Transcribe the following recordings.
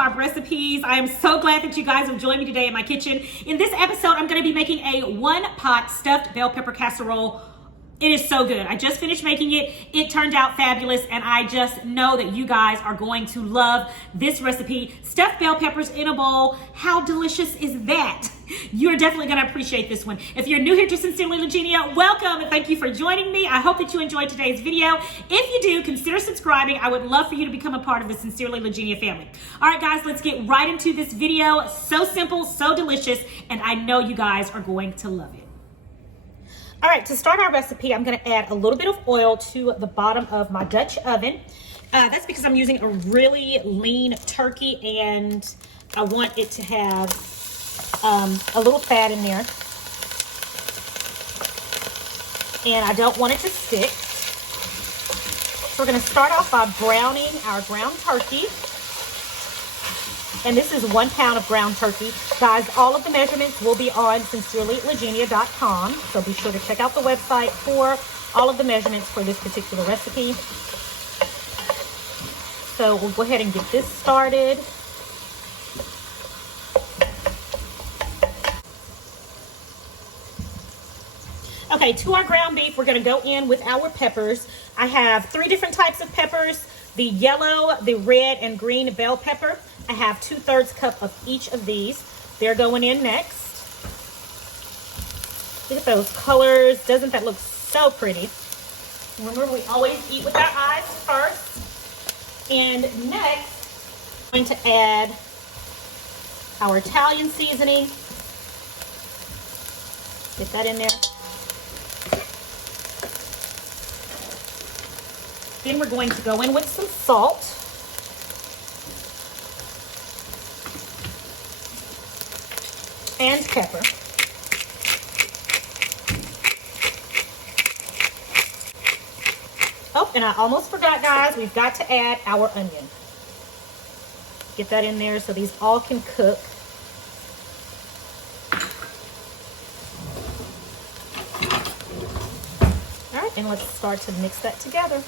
carb recipes. I am so glad that you guys have joined me today in my kitchen. In this episode, I'm going to be making a one-pot stuffed bell pepper casserole. It is so good. I just finished making it. It turned out fabulous, and I just know that you guys are going to love this recipe. Stuffed bell peppers in a bowl. How delicious is that? You're definitely going to appreciate this one. If you're new here to Sincerely Legenia, welcome and thank you for joining me. I hope that you enjoyed today's video. If you do, consider subscribing. I would love for you to become a part of the Sincerely Legenia family. All right, guys, let's get right into this video. So simple, so delicious, and I know you guys are going to love it. All right, to start our recipe, I'm gonna add a little bit of oil to the bottom of my Dutch oven. That's because I'm using a really lean turkey and I want it to have a little fat in there. And I don't want it to stick. So we're gonna start off by browning our ground turkey. And this is 1 pound of ground turkey. Guys, all of the measurements will be on sincerelylegenia.com. So be sure to check out the website for all of the measurements for this particular recipe. So we'll go ahead and get this started. Okay, to our ground beef, we're gonna go in with our peppers. I have 3 different types of peppers: the yellow, the red, and green bell pepper. I have 2/3 cup of each of these. They're going in next. Look at those colors. Doesn't that look so pretty? Remember, we always eat with our eyes first. And next, I'm going to add our Italian seasoning. Get that in there. Then we're going to go in with some salt. And pepper. Oh, and I almost forgot, guys, we've got to add our onion. Get that in there so these all can cook. All right, and let's start to mix that together.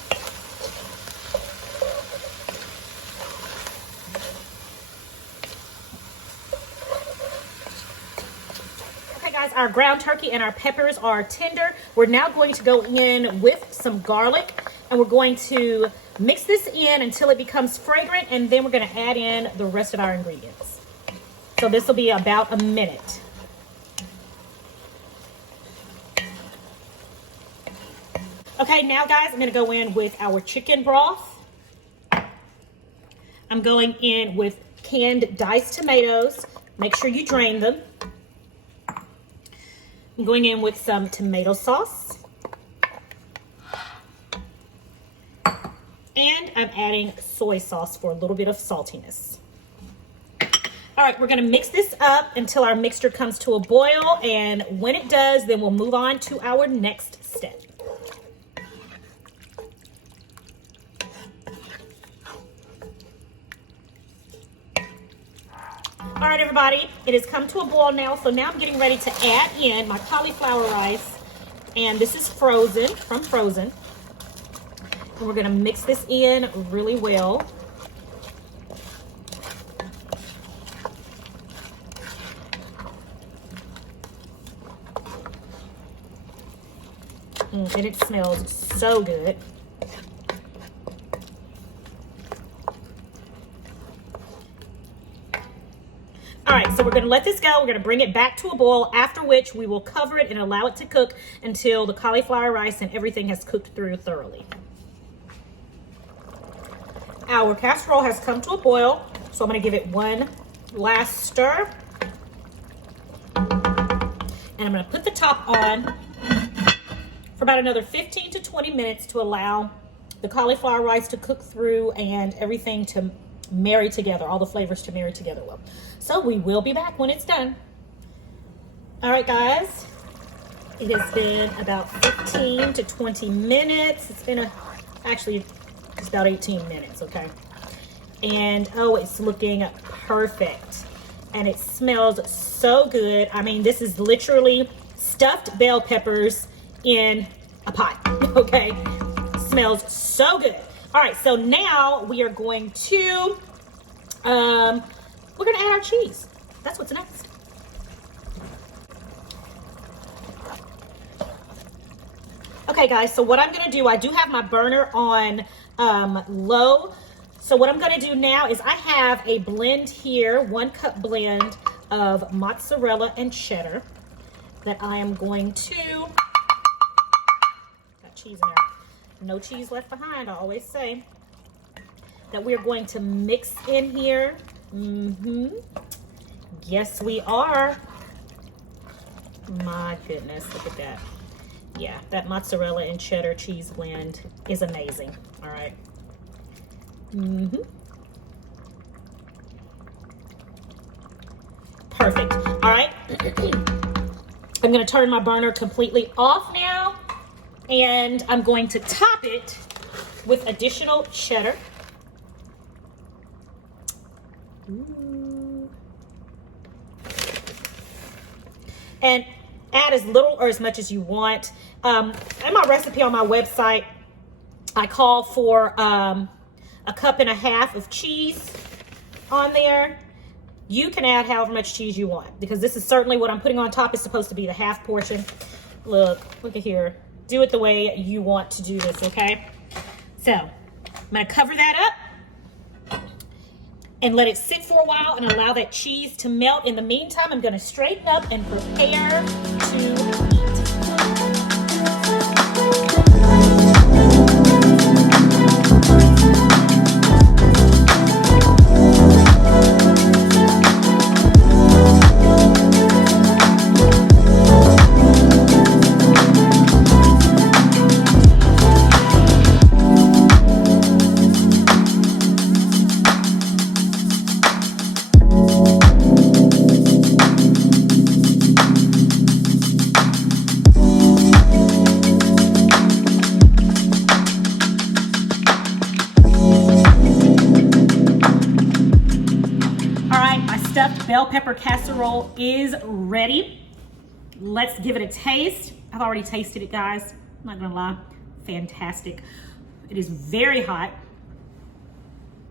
Guys, our ground turkey and our peppers are tender. We're now going to go in with some garlic and we're going to mix this in until it becomes fragrant, and then we're going to add in the rest of our ingredients. So this will be about a minute. Okay, now guys, I'm going to go in with our chicken broth. I'm going in with canned diced tomatoes. Make sure you drain them. I'm going in with some tomato sauce. And I'm adding soy sauce for a little bit of saltiness. All right, we're gonna mix this up until our mixture comes to a boil, and when it does, then we'll move on to our next step. All right, everybody, it has come to a boil now, so now I'm getting ready to add in my cauliflower rice, and this is frozen, from Frozen. And we're gonna mix this in really well. And it smells so good. All right, so we're gonna let this go. We're gonna bring it back to a boil, after which we will cover it and allow it to cook until the cauliflower rice and everything has cooked through thoroughly. Our casserole has come to a boil, so I'm gonna give it one last stir. And I'm gonna put the top on for about another 15 to 20 minutes to allow the cauliflower rice to cook through and everything to marry together, all the flavors to marry together well. So we will be back when it's done. All right, guys, it has been about 15 to 20 minutes. It's been actually it's about 18 minutes, okay? And oh, it's looking perfect. And it smells so good. I mean, this is literally stuffed bell peppers in a pot, okay? Smells so good. All right, so now we are going to We're gonna add our cheese. That's what's next. Okay guys, so what I'm gonna do, I do have my burner on low. So what I'm gonna do now is I have a blend here, 1 cup blend of mozzarella and cheddar that I am going to, got cheese in there, no cheese left behind, I always say, that we're going to mix in here. Yes, we are. My goodness, look at that. Yeah, that mozzarella and cheddar cheese blend is amazing. All right. Perfect. All right. I'm going to turn my burner completely off now, and I'm going to top it with additional cheddar. And add as little or as much as you want. In my recipe on my website, I call for 1.5 cups of cheese on there. You can add however much cheese you want, because this is certainly what I'm putting on top is supposed to be the half portion. Look at here. Do it the way you want to do this, okay? So I'm gonna cover that up and let it sit for a while and allow that cheese to melt. In the meantime, I'm gonna straighten up and prepare to eat. Stuffed bell pepper casserole is ready. Let's give it a taste. I've already tasted it, guys. I'm not gonna lie, fantastic. It is very hot.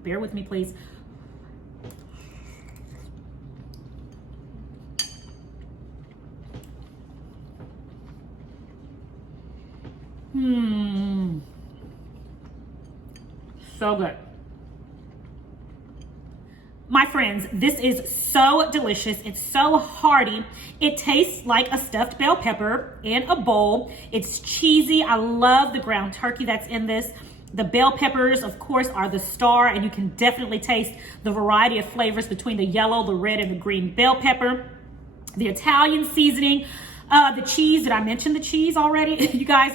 Bear with me, please. So good. My friends, this is so delicious. It's so hearty. It tastes like a stuffed bell pepper in a bowl. It's cheesy. I love the ground turkey that's in this. The bell peppers, of course, are the star, and you can definitely taste the variety of flavors between the yellow, the red, and the green bell pepper. The Italian seasoning, the cheese. Did I mention the cheese already? You guys,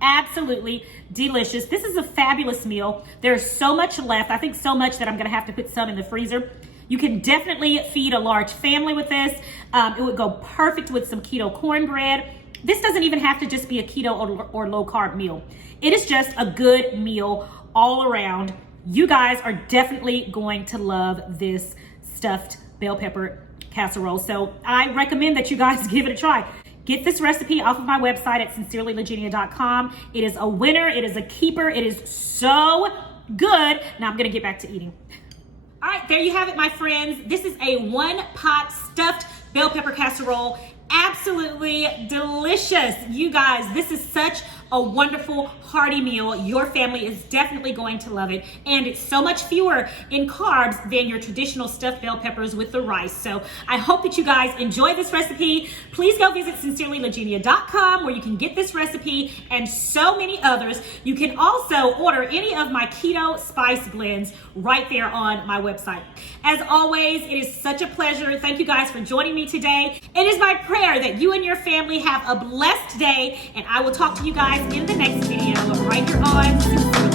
absolutely delicious. This is a fabulous meal. There's so much left. I think so much that I'm gonna have to put some in the freezer. You can definitely feed a large family with this. It would go perfect with some keto cornbread. This doesn't even have to just be a keto or low carb meal. It is just a good meal all around. You guys are definitely going to love this stuffed bell pepper casserole. So I recommend that you guys give it a try. Get this recipe off of my website at sincerelylegenia.com. It is a winner. It is a keeper. It is so good. Now I'm going to get back to eating. All right, there you have it, my friends. This is a 1-pot stuffed bell pepper casserole. Absolutely delicious. You guys, this is such a wonderful, hearty meal. Your family is definitely going to love it. And it's so much fewer in carbs than your traditional stuffed bell peppers with the rice. So I hope that you guys enjoy this recipe. Please go visit sincerelylegenia.com where you can get this recipe and so many others. You can also order any of my keto spice blends right there on my website. As always, it is such a pleasure. Thank you guys for joining me today. It is my prayer that you and your family have a blessed day, and I will talk to you guys in the next video right here on